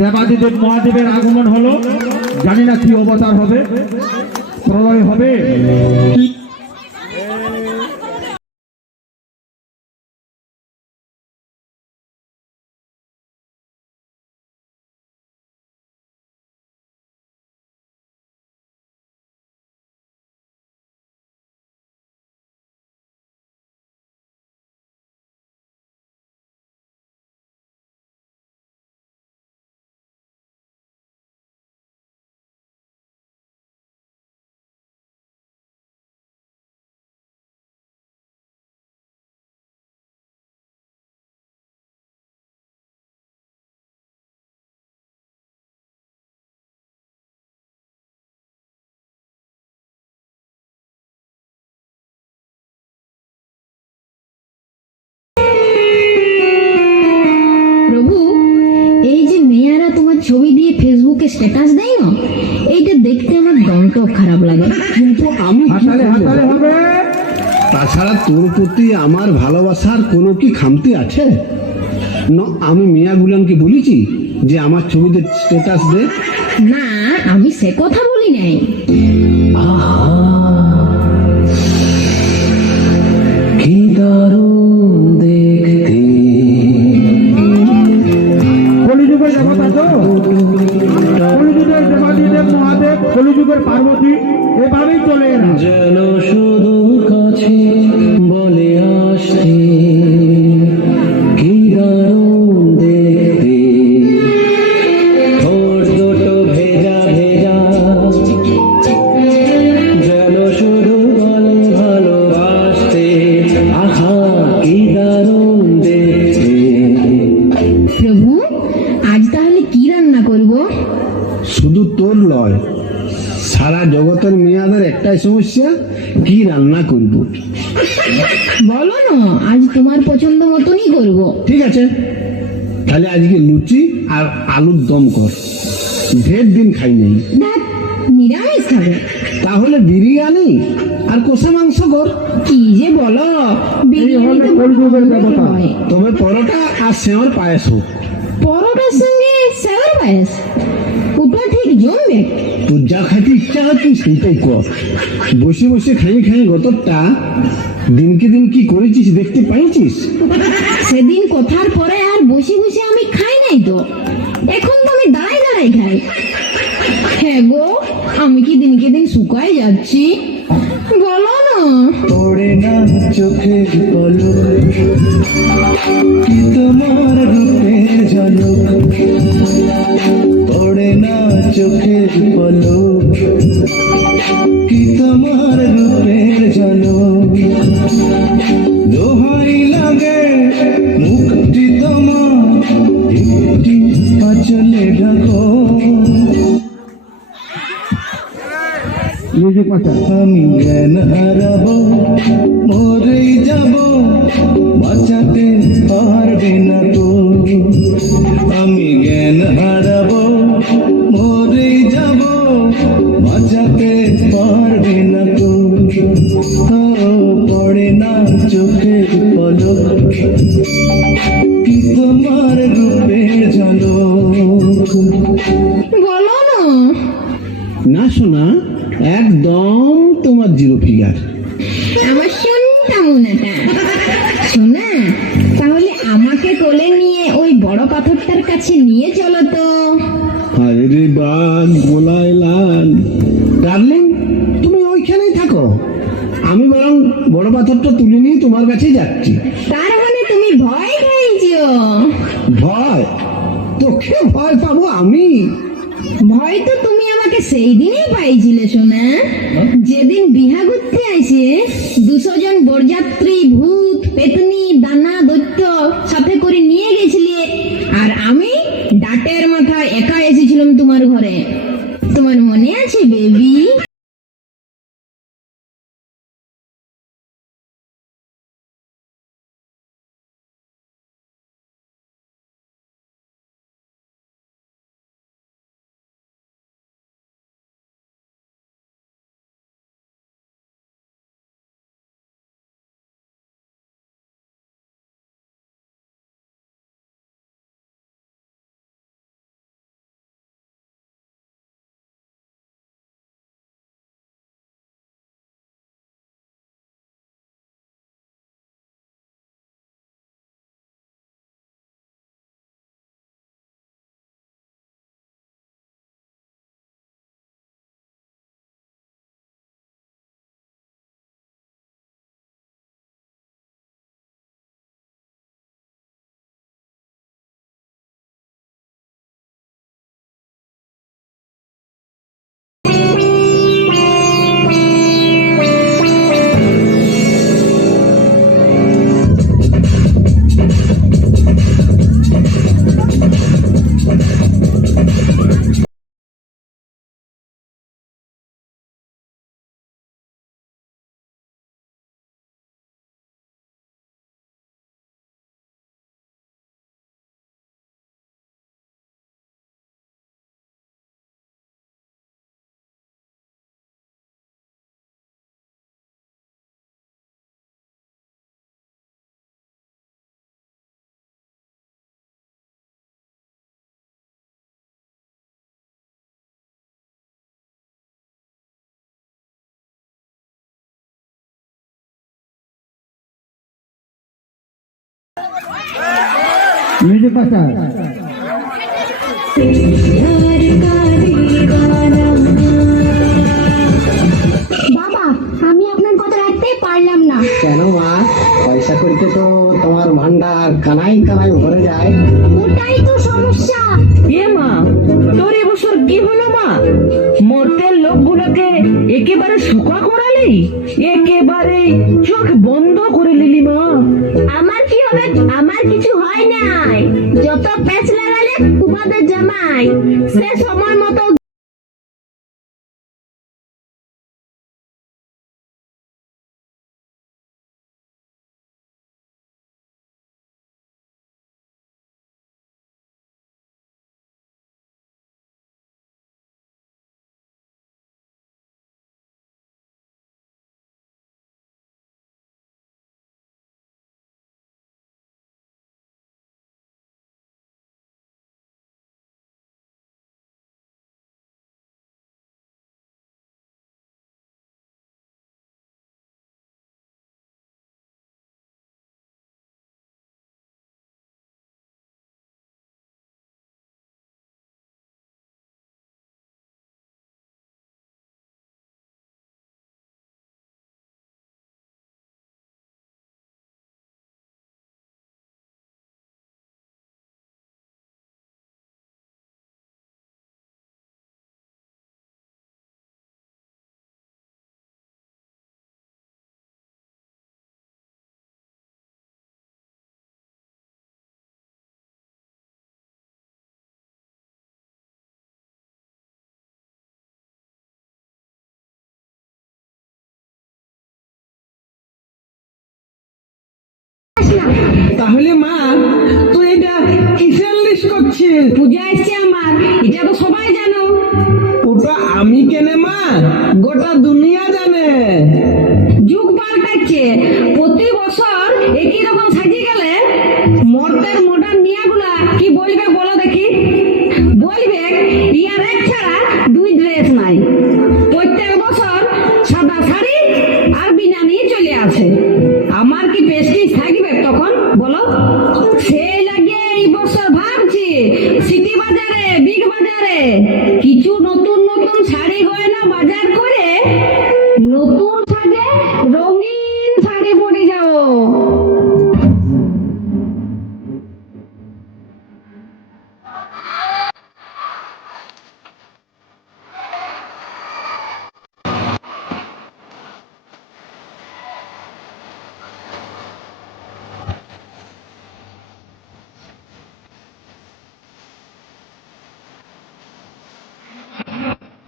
দেবাদিদেব মহাদেবের আগমন হলো, জানি না কি অবতার হবে, প্রলয় হবে। প্রভু, এই যে মেয়েরা তোমার ছবি দিয়ে ফেসবুকে স্ট্যাটাস দেয় না, এইটা দেখতে আমার দমটাও খারাপ লাগে। কিন্তু আমি কি হাতালে করবো? হাতালে হবে। তাছাড়া তোর প্রতি আমার ভালোবাসার কোনো কি খামতি আছে? না, আমি মিয়া গুলামকে বলেছি যে আমার ছবিতে স্ট্যাটাস দে। না, আমি সে কথা বলি নাই। কি দারুণ দেখতে, কলিযুগের দেবতা তো, কলিযুগের দেবাদিদেব মহাদেব, কলিযুগের পার্বতী, এভাবেই চলে এরা। যেন শুধু কাছে বলে আসতে, কি দারুণ দেখতে, ঠোঁট দুটো ভেজা ভেজা, যেন শুধু বলে ভালোবাসতে, আহা কি দারুণ দেখতে। প্রভু, আজ তাহলে কি রান্না করব? শুধু তোর লয়, সারা জগতের মেয়াদের একটাই সমস্যা, কি রান্না করব। বলো না, আজ তোমার পছন্দ মতনই করব। ঠিক আছে, তাহলে আজকে লুচি আর আলুর দম কর, ঢের দিন খাই নাই। দেখ, নিরামিষ খাবে? তাহলে বিরিয়ানি আর কষা মাংস কর। কি যে বলো, বিরিয়ানি তো কলিযুগের দেবতা। হয়। তবে পরোটা আর সেওর পায়েস হোক। পরোটার সঙ্গে সেওয়ার পায়েস, ওটা ঠিক জমবে। তোর যা খাইতে ইচ্ছা হচ্ছে সেইটাই কর। বসে বসে খাই খাই গতরটা দিনকে দিন কি করেছিস দেখতে পাইছিস? সেদিন কথার পরে আর বসে বসে আমি খাই নাই তো, এখন তো আমি দাঁড়াই দাঁড়াই খাই। হ্যাঁ গো, আমি কি দিনকে দিন শুকাই যাচ্ছি? বলো না। পড়ে না চোখের পলক, কি তোমার রূপের ঝলক, পড়ে না চোখের পলক, কি তোমার রূপের ঝলক, দোহাই লাগে মুখটি তোমার একটি আঁচলে ঢাকো। Music master. আমি জ্ঞান হারাবো, মরেই যাব, বাঁচাতে পারবে না তো। আমি জ্ঞান হারাবো, মরেই যাব, বাঁচাতে পারবে না তো। ও পড়ে না চোখের পলক, কি তোমার রূপের ঝলক। বলো না। না শোনা, একদম তোমার জিরো ফিগার। আমার শোনটা মনেটা শোনা, তাহলে আমাকে কোলে নিয়ে ওই বড় পাথরটার কাছে নিয়ে চলো তো। আরে বাঘ গোলায় লাল, ডার্লিং তুমি ওইখানেই থাকো, আমি বরং বড় পাথরটা তুলে নিয়ে তোমার কাছেই যাচ্ছি। তার মানে তুমি ভয় খাইছো? ভয়? তোকে ভয় পাবো আমি? ভয় তো তুমি আমাকে সেই দিনই পাইছিলে শোনা, যেদিন বিহা ঘুরতে আইছে 200 জন বরযাত্রী, ভূত, পেতনি, দানা, দৈত্য সাথে করে নিয়ে গেছিলে, আর আমি ডাটের মাথায় একা এসেছিলাম তোমার ঘরে। তোমার মনে আছে বেবি? Music master. বাবা, আমি আপনার কথা রাখতে পারলাম না। কেন মা? পয়সা করতে তো তোমার ভান্ডার কানাই কানাই ভরে যায়। ওটাই তো সমস্যা। এ মা, তোর এবছর কি হলো মা? মর্তের লোকগুলোকে একেবারে শুকা করালি, একেবারে চোখ বন্ধ করে নিলি মা। আমার কি হবে? আমার কিছু হয় নাই। যত প্যাচ লাগালে তোমাদের জামাই সে সময় মতো তাহলে মা, তুই এটা কিসের লিস্ট করছিস? পূজা এসছে আমার, এটা তো সবাই জানে।